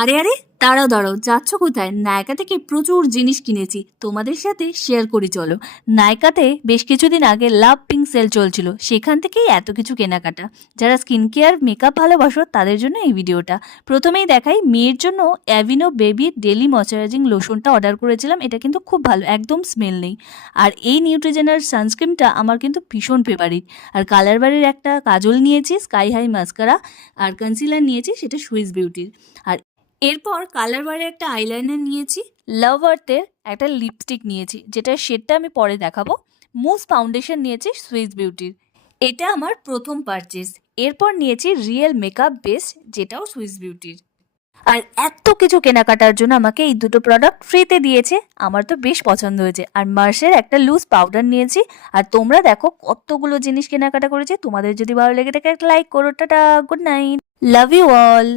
আরে আরে, দাঁড়াও দাঁড়াও, যাচ্ছ কোথায়? নায়কা থেকে প্রচুর জিনিস কিনেছি, তোমাদের সাথে শেয়ার করি চলো। নায়কাতে বেশ কিছুদিন আগে লাভ পিঙ্ক সেল চলছিল, সেখান থেকেই এত কিছু কেনাকাটা। যারা স্কিন কেয়ার মেকআপ ভালোবাসো তাদের জন্য এই ভিডিওটা। প্রথমেই দেখাই, মেয়ের জন্য অ্যাভিনো বেবি ডেলি ময়শ্চারাইজিং লোশনটা অর্ডার করেছিলাম। এটা কিন্তু খুব ভালো, একদম স্মেল নেই। আর এই নিউট্রিজেনার সানস্ক্রিনটা আমার কিন্তু ভীষণ ফেভারিট। আর কালার বারের একটা কাজল নিয়েছি, স্কাই হাই মাস্কারা, আর কনসিলার নিয়েছি, সেটা সুইস বিউটির। আর এরপর কালার বারে একটা আইলাইনার নিয়েছি, লাভ আর্থের একটা লিপস্টিক নিয়েছি, যেটার শেডটা আমি পরে দেখাবো। মুস ফাউন্ডেশন নিয়েছি সুইস বিউটির, এটা আমার প্রথম পারচেস। এরপর নিয়েছি রিয়েল মেকআপ বেস, যেটাও সুইস বিউটির। আর এত কিছু কেনাকাটার জন্য আমাকে এই দুটো প্রোডাক্ট ফ্রিতে দিয়েছে, আমার তো বেশ পছন্দ হয়েছে। আর মার্সের একটা লুজ পাউডার নিয়েছি। আর তোমরা দেখো কতগুলো জিনিস কেনাকাটা করেছে। তোমাদের যদি ভালো লেগে থাকে একটা লাইক করো। Tata, good night, love you all.